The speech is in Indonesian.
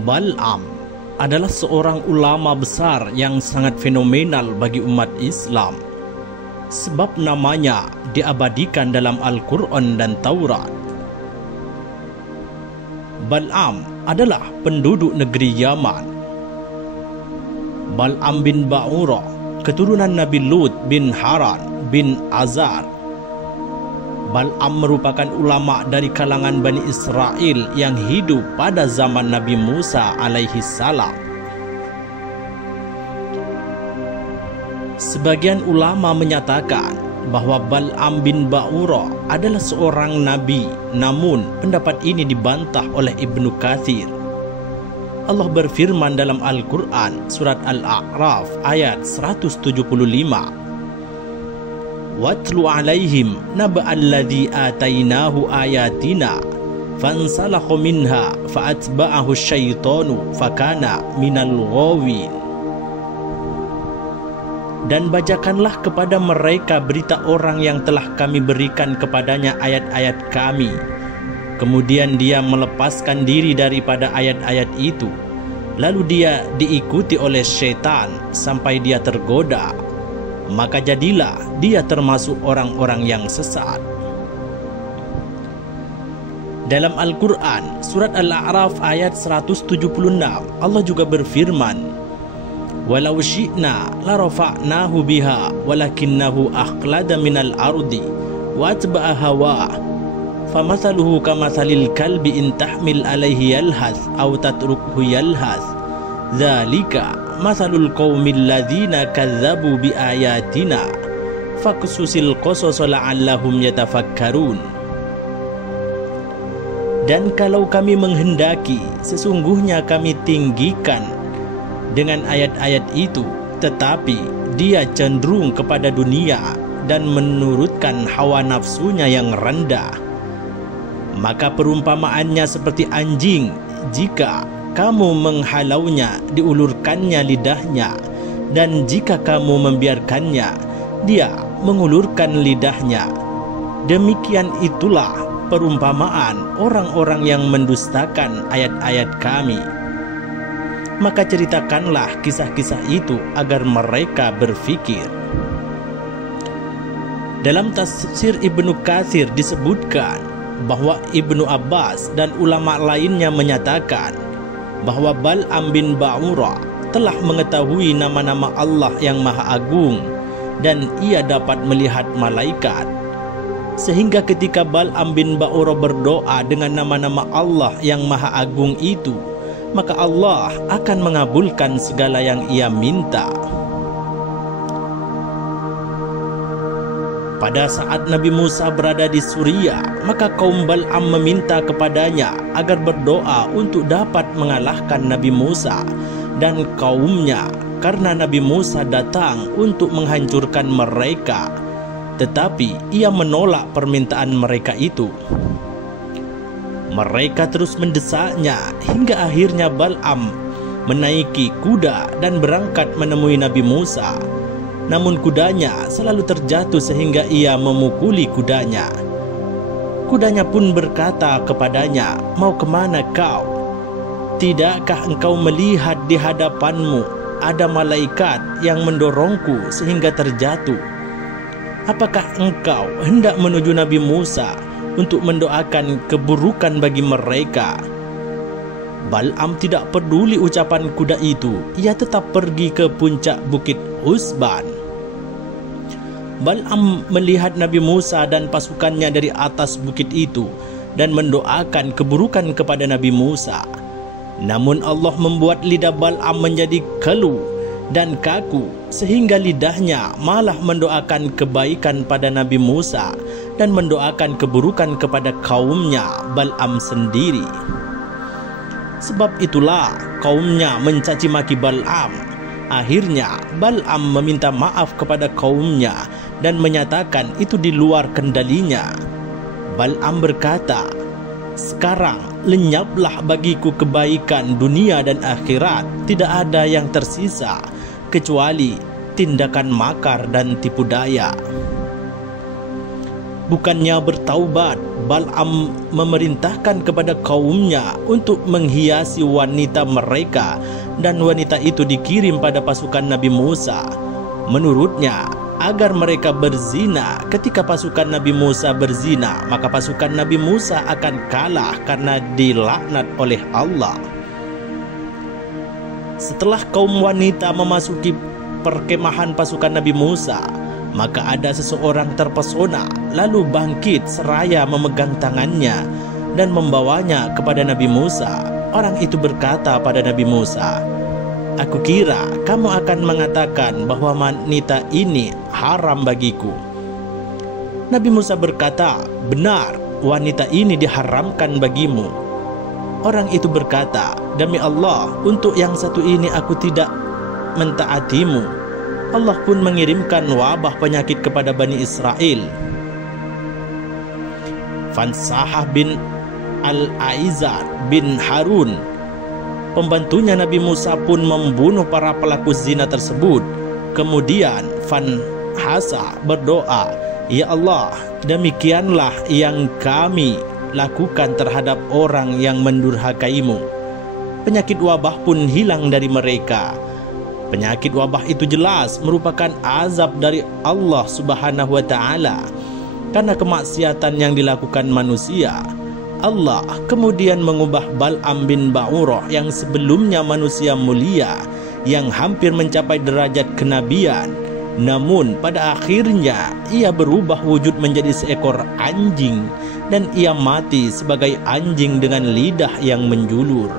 Bal'am adalah seorang ulama besar yang sangat fenomenal bagi umat Islam, sebab namanya diabadikan dalam Al-Quran dan Taurat. Bal'am adalah penduduk negeri Yaman. Bal'am bin Ba'urah, keturunan Nabi Lut bin Haran bin Azar. Bal'am merupakan ulama dari kalangan Bani Israel yang hidup pada zaman Nabi Musa alaihi salam. Sebagian ulama menyatakan bahwa Bal'am bin Ba'urah adalah seorang nabi, namun pendapat ini dibantah oleh Ibnu Katsir. Allah berfirman dalam Al-Quran surat Al-A'raf ayat 175, Watlu alaihim naba'alladzi atainahu ayatina fansalakha minha fa'atba'ahu syaitanu fakana minal ghawin. Dan bacakanlah kepada mereka berita orang yang telah kami berikan kepadanya ayat-ayat kami, kemudian dia melepaskan diri daripada ayat-ayat itu, lalu dia diikuti oleh syaitan sampai dia tergoda, maka jadilah dia termasuk orang-orang yang sesat. Dalam Al-Quran surat Al-A'raf ayat 176, Allah juga berfirman, Walau syi'na la rafa'nahu biha walakinnahu akhlada minal ardi wa atba'a hawah famathaluhu kamathalil kalbi in tahmil alaihi yalhath aw tatrukhu yalhath dzalika mathalul qaumil ladzina kadzabu biayatina faqsusil qasas la'allahum yatafakkarun. Dan kalau kami menghendaki, sesungguhnya kami tinggikan dengan ayat-ayat itu, tetapi dia cenderung kepada dunia dan menurutkan hawa nafsunya yang rendah. Maka perumpamaannya seperti anjing, jika kamu menghalaunya, diulurkannya lidahnya, dan jika kamu membiarkannya, dia mengulurkan lidahnya. Demikian itulah perumpamaan orang-orang yang mendustakan ayat-ayat kami. Maka ceritakanlah kisah-kisah itu agar mereka berfikir. Dalam tafsir Ibnu Katsir disebutkan bahwa Ibnu Abbas dan ulama lainnya menyatakan bahwa Bal'am bin Ba'urah telah mengetahui nama-nama Allah yang Maha Agung dan ia dapat melihat malaikat, sehingga ketika Bal'am bin Ba'urah berdoa dengan nama-nama Allah yang Maha Agung itu, maka Allah akan mengabulkan segala yang ia minta. Pada saat Nabi Musa berada di Suria, maka kaum Bal'am meminta kepadanya agar berdoa untuk dapat mengalahkan Nabi Musa dan kaumnya, karena Nabi Musa datang untuk menghancurkan mereka, tetapi ia menolak permintaan mereka itu. Mereka terus mendesaknya hingga akhirnya Bal'am menaiki kuda dan berangkat menemui Nabi Musa. Namun kudanya selalu terjatuh sehingga ia memukuli kudanya. Kudanya pun berkata kepadanya, "Mau kemana kau? Tidakkah engkau melihat di hadapanmu ada malaikat yang mendorongku sehingga terjatuh? Apakah engkau hendak menuju Nabi Musa untuk mendoakan keburukan bagi mereka?" Bal'am tidak peduli ucapan kuda itu. Ia tetap pergi ke puncak bukit Usban. Bal'am melihat Nabi Musa dan pasukannya dari atas bukit itu dan mendoakan keburukan kepada Nabi Musa. Namun Allah membuat lidah Bal'am menjadi keluh dan kaku, sehingga lidahnya malah mendoakan kebaikan pada Nabi Musa dan mendoakan keburukan kepada kaumnya Bal'am sendiri. Sebab itulah kaumnya mencaci maki Bal'am. Akhirnya Bal'am meminta maaf kepada kaumnya dan menyatakan itu di luar kendalinya. Bal'am berkata, "Sekarang lenyaplah bagiku kebaikan dunia dan akhirat, tidak ada yang tersisa kecuali tindakan makar dan tipu daya." Bukannya bertaubat, Bal'am memerintahkan kepada kaumnya untuk menghiasi wanita mereka, dan wanita itu dikirim pada pasukan Nabi Musa. Menurutnya, agar mereka berzina. Ketika pasukan Nabi Musa berzina, maka pasukan Nabi Musa akan kalah karena dilaknat oleh Allah. Setelah kaum wanita memasuki perkemahan pasukan Nabi Musa, maka ada seseorang terpesona, lalu bangkit seraya memegang tangannya dan membawanya kepada Nabi Musa. Orang itu berkata pada Nabi Musa, "Aku kira kamu akan mengatakan bahwa wanita ini haram bagiku." Nabi Musa berkata, "Benar, wanita ini diharamkan bagimu." Orang itu berkata, "Demi Allah, untuk yang satu ini aku tidak mentaatimu." Allah pun mengirimkan wabah penyakit kepada Bani Israel. Fansahah bin Al-Aizar bin Harun, pembantunya Nabi Musa, pun membunuh para pelaku zina tersebut. Kemudian Fanhasa berdoa, "Ya Allah, demikianlah yang kami lakukan terhadap orang yang mendurhakaimu." Penyakit wabah pun hilang dari mereka. Penyakit wabah itu jelas merupakan azab dari Allah Subhanahu wa Ta'ala karena kemaksiatan yang dilakukan manusia. Allah kemudian mengubah Bal'am bin Ba'urah yang sebelumnya manusia mulia yang hampir mencapai derajat kenabian, namun pada akhirnya ia berubah wujud menjadi seekor anjing dan ia mati sebagai anjing dengan lidah yang menjulur.